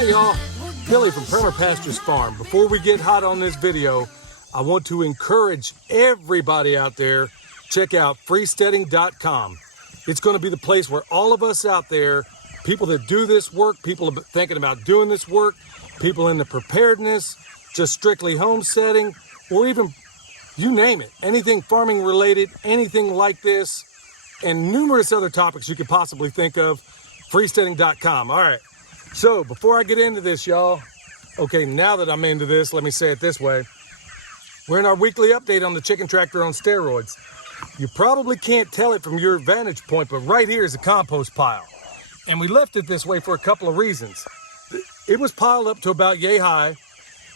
Hey y'all, Billy from Perma Pastures Farm. Before we get hot on this video, I want to encourage everybody out there, check out freesteading.com. It's going to be the place where all of us out there, people that do this work, people thinking about doing this work, people in the preparedness, just strictly homesteading, or even, you name it, anything farming related, anything like this, and numerous other topics you could possibly think of, freesteading.com. All right. So before I get into this, y'all, okay, now that I'm into this, let me say it this way. We're in our weekly update on the chicken tractor on steroids. You probably can't tell it from your vantage point, but right here is a compost pile. And we left it this way for a couple of reasons. It was piled up to about yay high,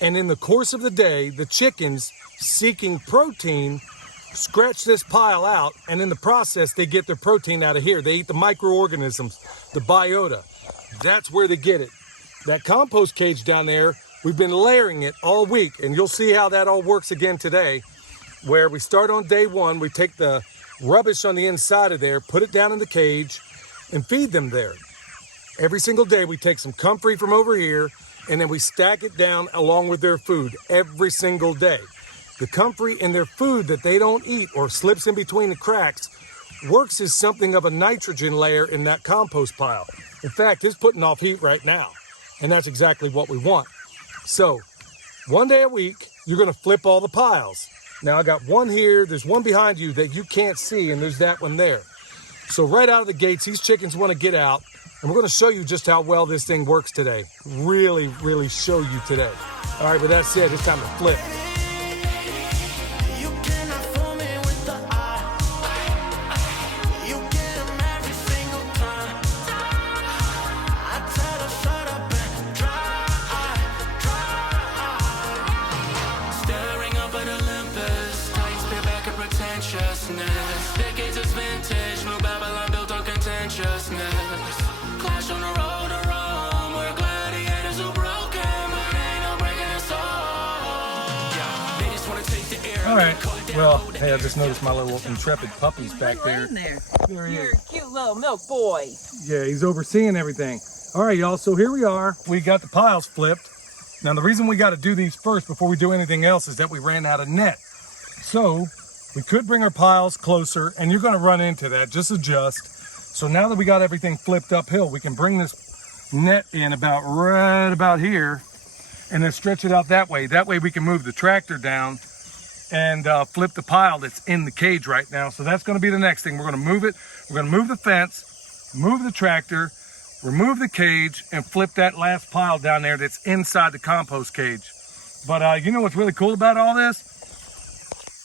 and in the course of the day, the chickens seeking protein scratch this pile out, and in the process, they get their protein out of here. They eat the microorganisms, the biota. That's where they get it. That compost cage down there, we've been layering it all week, and you'll see how that all works again today, where we start on day one, we take the rubbish on the inside of there, put it down in the cage, and feed them there. Every single day, we take some comfrey from over here, and then we stack it down along with their food every single day. The comfrey in their food that they don't eat or slips in between the cracks works as something of a nitrogen layer in that compost pile. In fact, it's putting off heat right now, and that's exactly what we want. So, one day a week, you're gonna flip all the piles. Now I got one here, there's one behind you that you can't see, and there's that one there. So right out of the gates, these chickens wanna get out, and we're gonna show you just how well this thing works today. Really, really show you today. All right, with that said, it's time to flip. All right, well, hey, I just noticed my little intrepid puppy's back there. There he is. You're a cute little milk boy. Yeah, he's overseeing everything. All right, y'all, so here we are. We got the piles flipped. Now, the reason we got to do these first before we do anything else is that we ran out of net. So we could bring our piles closer, and you're going to run into that. Just adjust. So now that we got everything flipped uphill, we can bring this net in right about here and then stretch it out that way. That way we can move the tractor down and flip the pile that's in the cage right now. So that's going to be the next thing. We're going to move it. We're going to move the fence, move the tractor, remove the cage, and flip that last pile down there that's inside the compost cage. But you know what's really cool about all this?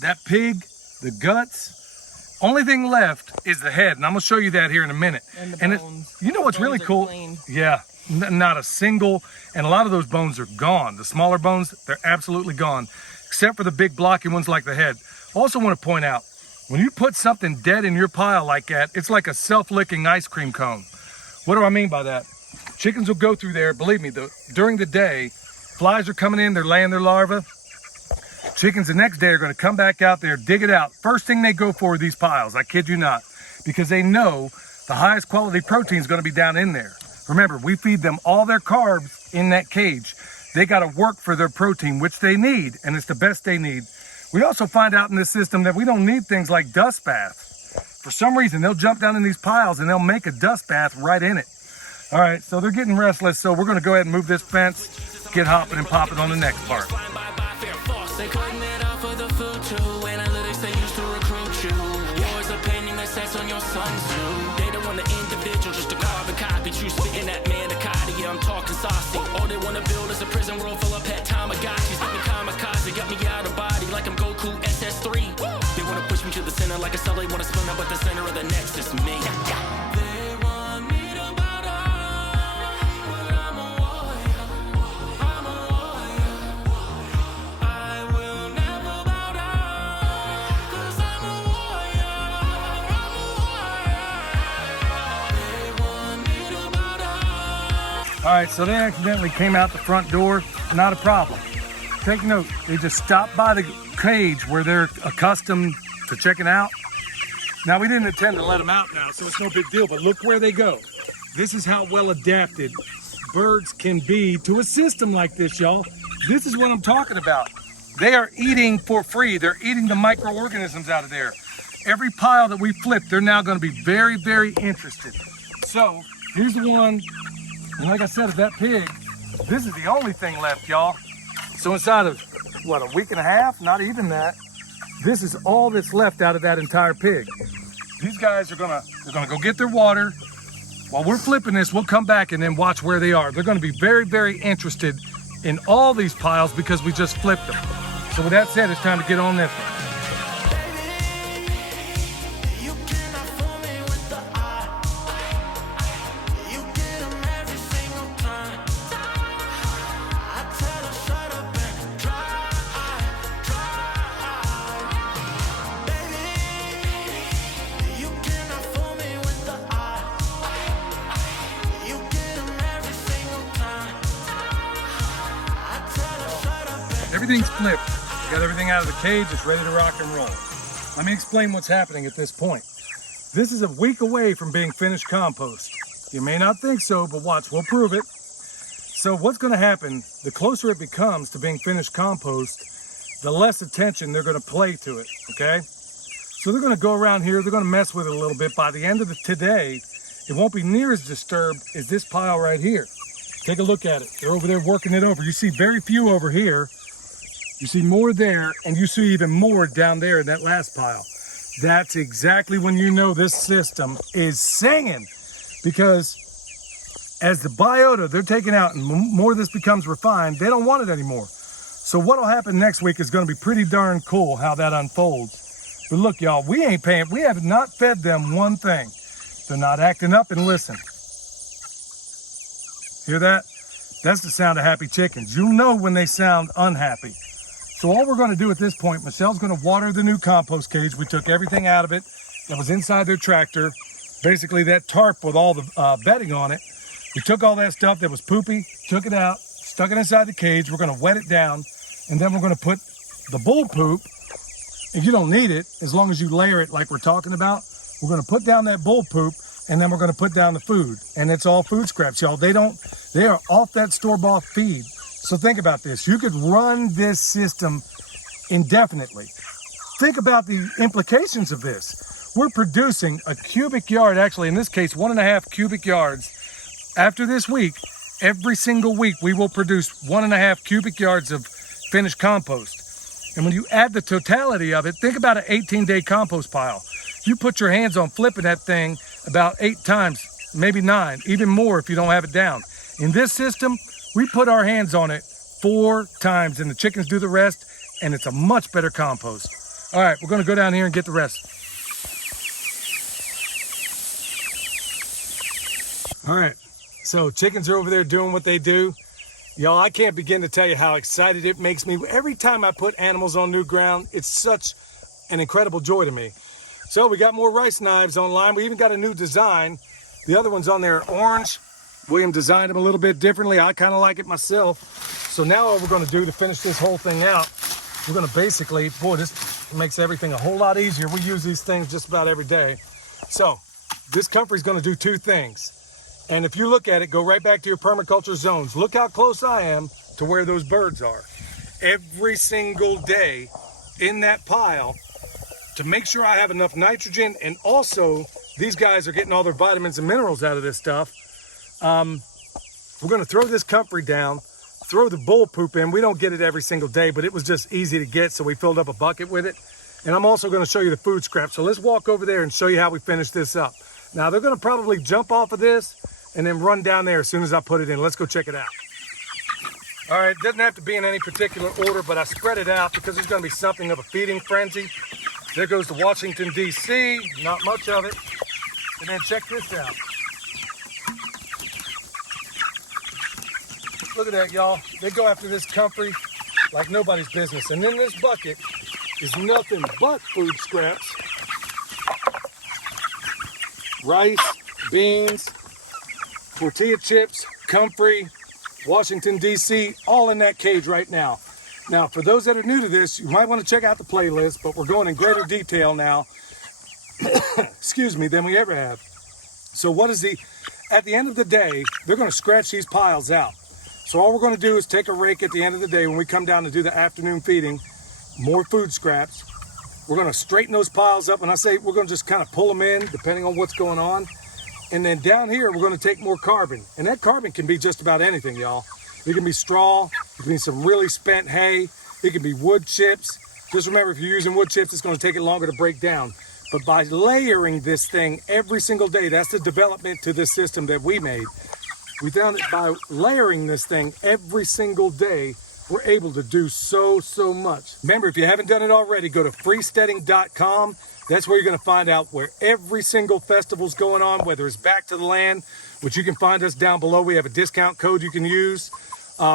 That pig, the guts, only thing left is the head. And I'm going to show you that here in a minute. And the bones. You know what's really cool? Clean. Yeah, not a single, and a lot of those bones are gone. The smaller bones, they're absolutely gone, except for the big blocky ones like the head. Also want to point out, when you put something dead in your pile like that, it's like a self-licking ice cream cone. What do I mean by that? Chickens will go through there, believe me, during the day, flies are coming in, they're laying their larvae. Chickens the next day are going to come back out there, dig it out. First thing they go for are these piles, I kid you not, because they know the highest quality protein is going to be down in there. Remember, we feed them all their carbs in that cage. They got to work for their protein, which they need, and it's the best they need. We also find out in this system that we don't need things like dust bath. For some reason, they'll jump down in these piles and they'll make a dust bath right in it. All right, so they're getting restless, so we're going to go ahead and move this fence, get hopping and popping on the next part. I'm talking saucy. All they wanna build is a prison world full of pet Tamagotchis. Let me kamikaze, got me out of body like I'm Goku SS3. They wanna push me to the center like a cell. They wanna spin up, but the center of the nexus, me. They want me to bow down, but I'm a warrior. I'm a warrior. I will never bow down, 'cause I'm a warrior. I'm a warrior. They want me to bow down. All right, so they accidentally came out the front door, not a problem. Take note, they just stopped by the cage where they're accustomed to checking out. Now, we didn't intend to let them out now, so it's no big deal, but look where they go. This is how well adapted birds can be to a system like this, y'all. This is what I'm talking about. They are eating for free. They're eating the microorganisms out of there. Every pile that we flip, they're now going to be very, very interested. So here's the one, and like I said, of that pig, this is the only thing left, y'all. So inside of, what, a week and a half? Not even that. This is all that's left out of that entire pig. These guys are they're gonna go get their water. While we're flipping this, we'll come back and then watch where they are. They're gonna be very, very interested in all these piles because we just flipped them. So with that said, it's time to get on this one. Everything's flipped. Got everything out of the cage. It's ready to rock and roll. Let me explain what's happening at this point. This is a week away from being finished compost. You may not think so, but watch, we'll prove it. So what's going to happen, the closer it becomes to being finished compost, the less attention they're going to play to it, okay? So they're going to go around here, they're going to mess with it a little bit. By the end of today, it won't be near as disturbed as this pile right here. Take a look at it. They're over there working it over. You see very few over here. You see more there, and you see even more down there in that last pile. That's exactly when you know this system is singing, because as the biota they're taking out and more of this becomes refined, they don't want it anymore. So what'll happen next week is going to be pretty darn cool how that unfolds. But look, y'all, we have not fed them one thing. They're not acting up, and listen. Hear that? That's the sound of happy chickens. You'll know when they sound unhappy. So all we're going to do at this point, Michelle's going to water the new compost cage. We took everything out of it that was inside their tractor, basically that tarp with all the bedding on it. We took all that stuff that was poopy, took it out, stuck it inside the cage. We're going to wet it down, and then we're going to put the bull poop, and you don't need it as long as you layer it like we're talking about. We're going to put down that bull poop, and then we're going to put down the food, and it's all food scraps, y'all. They are off that store-bought feed. So think about this. You could run this system indefinitely. Think about the implications of this. We're producing a cubic yard, actually in this case 1.5 cubic yards. After this week, every single week we will produce 1.5 cubic yards of finished compost. And when you add the totality of it, think about an 18-day compost pile. You put your hands on flipping that thing about 8 times, maybe 9, even more if you don't have it down. In this system, we put our hands on it 4 times, and the chickens do the rest, and it's a much better compost. All right, we're going to go down here and get the rest. All right, so chickens are over there doing what they do. Y'all, I can't begin to tell you how excited it makes me. Every time I put animals on new ground, it's such an incredible joy to me. So we got more rice knives online. We even got a new design. The other ones on there are orange. William designed them a little bit differently. I kind of like it myself. So now what we're going to do to finish this whole thing out, we're going to basically, boy, this makes everything a whole lot easier. We use these things just about every day. So this comfrey is going to do 2 things. And if you look at it, go right back to your permaculture zones. Look how close I am to where those birds are. Every single day in that pile to make sure I have enough nitrogen, and also these guys are getting all their vitamins and minerals out of this stuff. We're going to throw this comfrey down, throw the bull poop in. We don't get it every single day, but it was just easy to get, so we filled up a bucket with it. And I'm also going to show you the food scraps. So let's walk over there and show you how we finish this up. Now they're going to probably jump off of this and then run down there as soon as I put it in. Let's go check it out. All right, it doesn't have to be in any particular order, but I spread it out because there's going to be something of a feeding frenzy. There goes to Washington, D.C., not much of it. And then check this out. Look at that, y'all. They go after this comfrey like nobody's business. And then this bucket is nothing but food scraps. Rice, beans, tortilla chips, comfrey, Washington, D.C., all in that cage right now. Now, for those that are new to this, you might want to check out the playlist, but we're going in greater detail now, excuse me, than we ever have. So what is the at the end of the day, they're going to scratch these piles out. So all we're going to do is take a rake at the end of the day when we come down to do the afternoon feeding, more food scraps. We're going to straighten those piles up. And I say we're going to just kind of pull them in depending on what's going on. And then down here, we're going to take more carbon. And that carbon can be just about anything, y'all. It can be straw. It can be some really spent hay. It can be wood chips. Just remember, if you're using wood chips, it's going to take it longer to break down. But by layering this thing every single day, that's the development to this system that we made. We found that by layering this thing every single day, we're able to do so much. Remember, if you haven't done it already, go to freesteading.com. That's where you're going to find out where every single festival's going on, whether it's Back to the Land, which you can find us down below. We have a discount code you can use.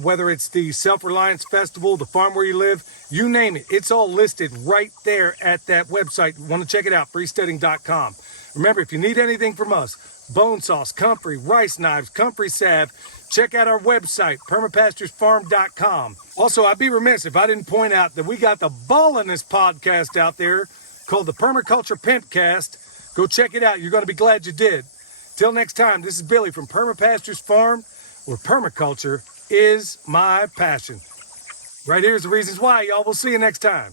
Whether it's the Self-Reliance Festival, the Farm Where You Live, you name it. It's all listed right there at that website. You want to check it out, freesteading.com. Remember, if you need anything from us, bone sauce, comfrey, rice knives, comfrey salve, check out our website, permapasturesfarm.com. Also, I'd be remiss if I didn't point out that we got the ballinest podcast out there called the Permaculture Pimpcast. Go check it out. You're going to be glad you did. Till next time, this is Billy from Perma Pastures Farm, where permaculture is my passion. Right here's the reasons why, y'all. We'll see you next time.